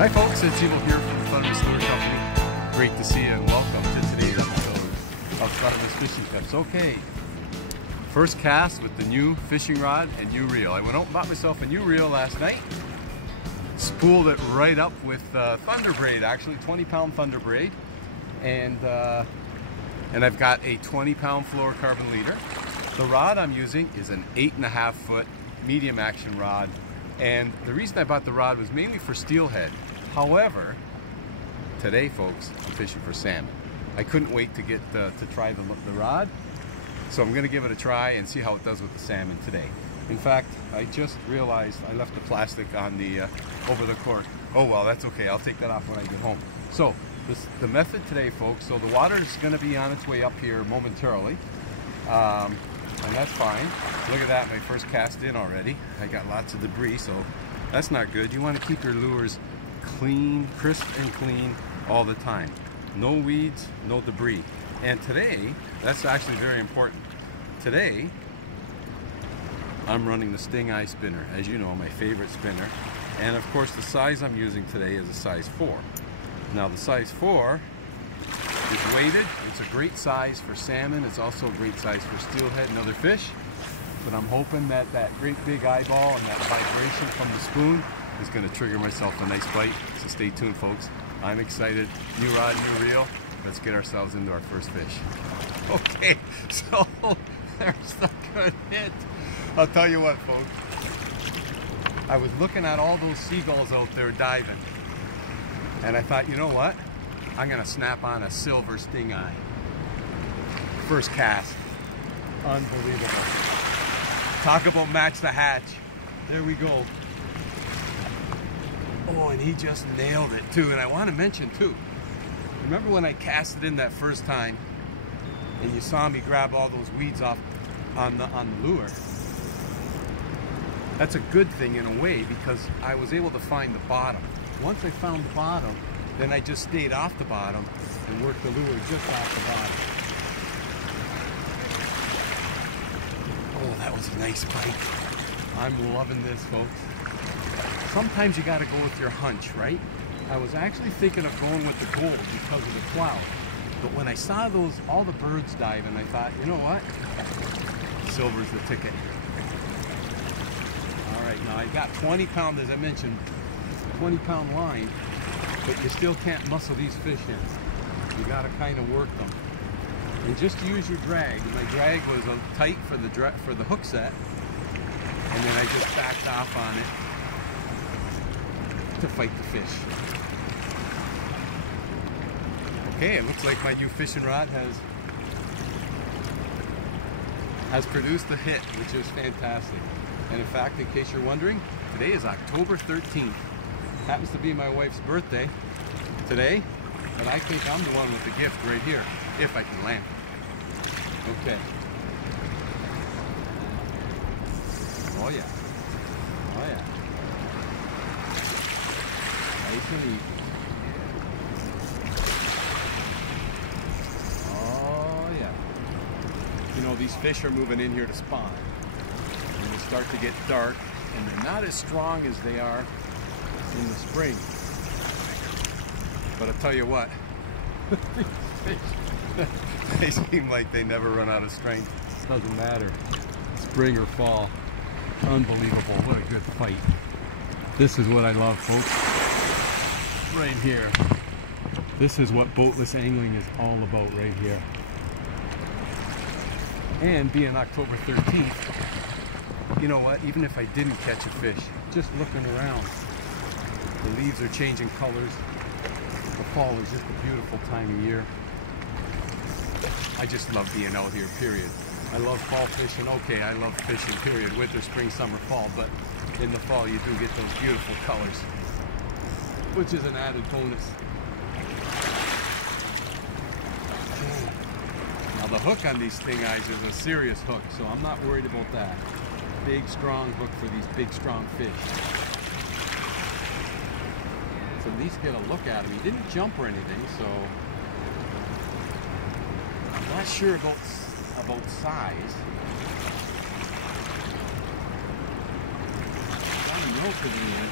Hi folks, it's Evil here from Thundermist Lure Company. Great to see you and welcome to today's episode of Thundermist Fishing Tips. Okay, first cast with the new fishing rod and new reel. I went out and bought myself a new reel last night. Spooled it right up with thunder braid, actually 20-pound thunder braid. And I've got a 20-pound fluorocarbon leader. The rod I'm using is an 8.5-foot medium action rod. And the reason I bought the rod was mainly for steelhead. However, today, folks, I'm fishing for salmon. I couldn't wait to get to try the rod, so I'm going to give it a try and see how it does with the salmon today. In fact, I just realized I left the plastic on the over the cork. Oh well, that's okay. I'll take that off when I get home. So the method today, folks. So the water is going to be on its way up here momentarily. And that's fine. Look at that, my first cast in already. I got lots of debris, so that's not good. You want to keep your lures clean, crisp and clean all the time. No weeds, no debris. And today, that's actually very important. Today, I'm running the Stingeye Spinner. As you know, my favorite spinner. And of course, the size I'm using today is a size 4. Now the size 4 is weighted. It's a great size for salmon. It's also a great size for steelhead and other fish. But I'm hoping that that great big eyeball and that vibration from the spoon is going to trigger myself a nice bite. So stay tuned, folks. I'm excited. New rod, new reel. Let's get ourselves into our first fish. Okay, so there's the good hit. I'll tell you what, folks. I was looking at all those seagulls out there diving. And I thought, you know what? I'm going to snap on a silver stingeye. First cast. Unbelievable. Talk about match the hatch. There we go. Oh, and he just nailed it too. And I want to mention too, remember when I cast it in that first time and you saw me grab all those weeds off on the lure? That's a good thing in a way because I was able to find the bottom. Once I found the bottom, then I just stayed off the bottom and worked the lure just off the bottom. Oh, that was a nice bite. I'm loving this, folks. Sometimes you gotta go with your hunch, right? I was actually thinking of going with the gold because of the cloud. But when I saw all the birds diving, I thought, you know what? Silver's the ticket. All right, now I got 20-pound, as I mentioned, 20-pound line. But you still can't muscle these fish in. You got to kind of work them. And just use your drag. My drag was tight for the hook set. And then I just backed off on it to fight the fish. Okay, it looks like my new fishing rod has produced a hit, which is fantastic. And in fact, in case you're wondering, today is October 13th. Happens to be my wife's birthday today, but I think I'm the one with the gift right here, if I can land it. Okay. Oh yeah. Oh yeah. Nice and easy. Oh yeah. You know, these fish are moving in here to spawn. And they start to get dark, and they're not as strong as they are in the spring. But I'll tell you what, they seem like they never run out of strength. Doesn't matter, spring or fall. Unbelievable, what a good fight. This is what I love, folks. Right here. This is what boatless angling is all about right here. And being October 13th, you know what, even if I didn't catch a fish, just looking around, the leaves are changing colors. The fall is just a beautiful time of year. I just love being out here, period. I love fall fishing. Okay, I love fishing, period. Winter, spring, summer, fall. But in the fall, you do get those beautiful colors, which is an added bonus. Okay. Now, the hook on these stingeyes is a serious hook, so I'm not worried about that. Big, strong hook for these big, strong fish. To at least get a look at him. He didn't jump or anything, so I'm not sure about size. Got him milking in.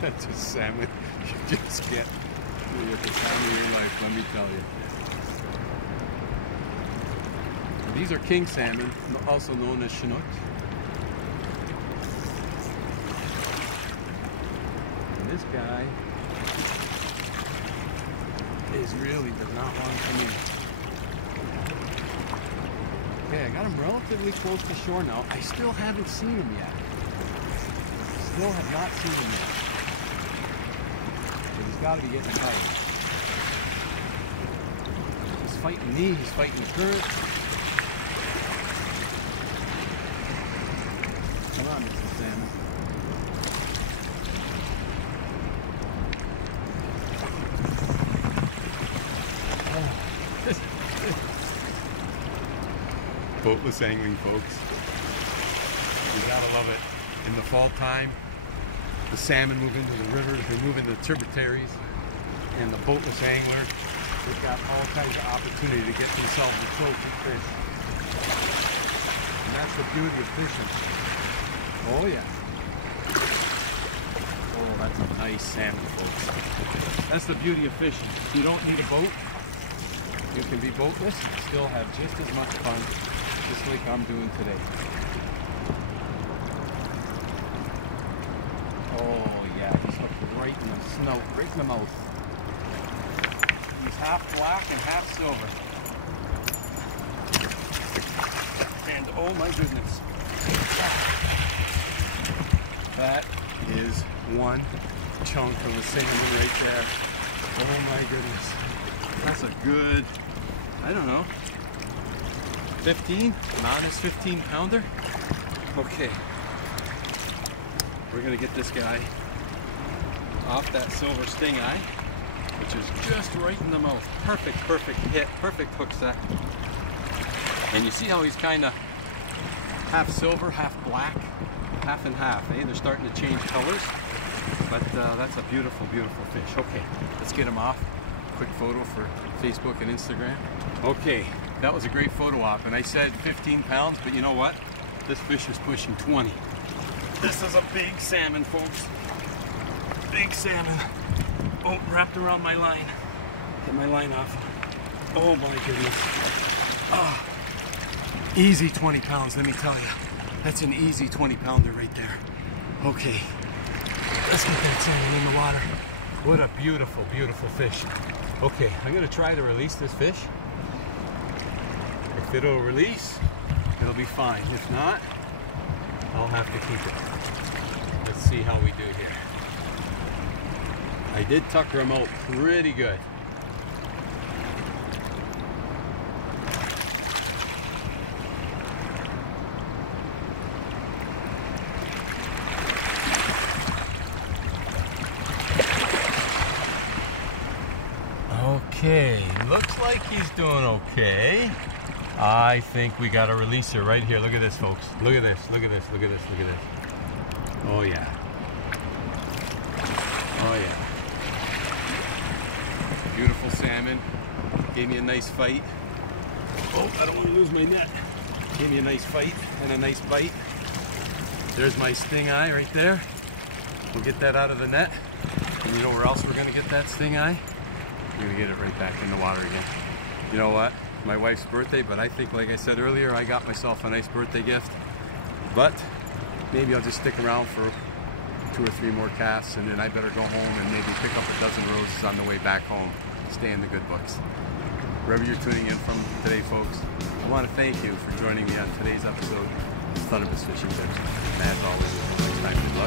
That's a salmon you just get with the time of your life, let me tell you. These are king salmon, also known as Chinook. And this guy really does not want to come in. Okay, I got him relatively close to shore now. I still haven't seen him yet. Still have not seen him yet. But he's got to be getting tired. He's fighting me, he's fighting the current. Come on, Mr. Salmon. Boatless angling, folks. You gotta love it. In the fall time, the salmon move into the rivers, they move into the tributaries, and the boatless angler, they've got all kinds of opportunity to get themselves a trophy fish. And that's the beauty of fishing. Oh yeah. Oh, that's a nice salmon, folks. That's the beauty of fishing. You don't need a boat. You can be boatless and still have just as much fun, just like I'm doing today. Oh yeah, he's hooked right in the snout, right in the mouth. He's half black and half silver. And oh my goodness. That is one chunk of a salmon right there. Oh my goodness. That's a good, I don't know, 15, modest 15 pounder. Okay, we're gonna get this guy off that silver stingeye, which is just right in the mouth. Perfect, perfect hit, perfect hook set. And you see how he's kind of half silver, half black, half and half. Eh? They're starting to change colors, but that's a beautiful, beautiful fish. Okay, let's get him off. Quick photo for Facebook and Instagram. Okay, that was a great photo op, and I said 15 pounds, but you know what? This fish is pushing 20. This is a big salmon, folks. Big salmon. Oh, wrapped around my line. Get my line off. Oh my goodness. Ah, easy 20 pounds, let me tell you. That's an easy 20 pounder right there. Okay, let's get that salmon in the water. What a beautiful, beautiful fish. Okay, I'm gonna try to release this fish. If it'll release, it'll be fine. If not, I'll have to keep it. Let's see how we do here. I did tucker him out pretty good. Okay, looks like he's doing okay. I think we got a releaser right here. Look at this, folks. Look at this, look at this, look at this, look at this. Oh yeah. Oh yeah. Beautiful salmon. Gave me a nice fight. Oh, I don't want to lose my net. Gave me a nice fight and a nice bite. There's my stingeye right there. We'll get that out of the net. And you know where else we're going to get that stingeye? We're going to get it right back in the water again. You know what? My wife's birthday, but I think, like I said earlier, I got myself a nice birthday gift. But maybe I'll just stick around for 2 or 3 more casts, and then I better go home and maybe pick up a dozen roses on the way back home. Stay in the good books. Wherever you're tuning in from today, folks, I want to thank you for joining me on today's episode of Thundermist Fishing Tips. And as always, until next time, good luck.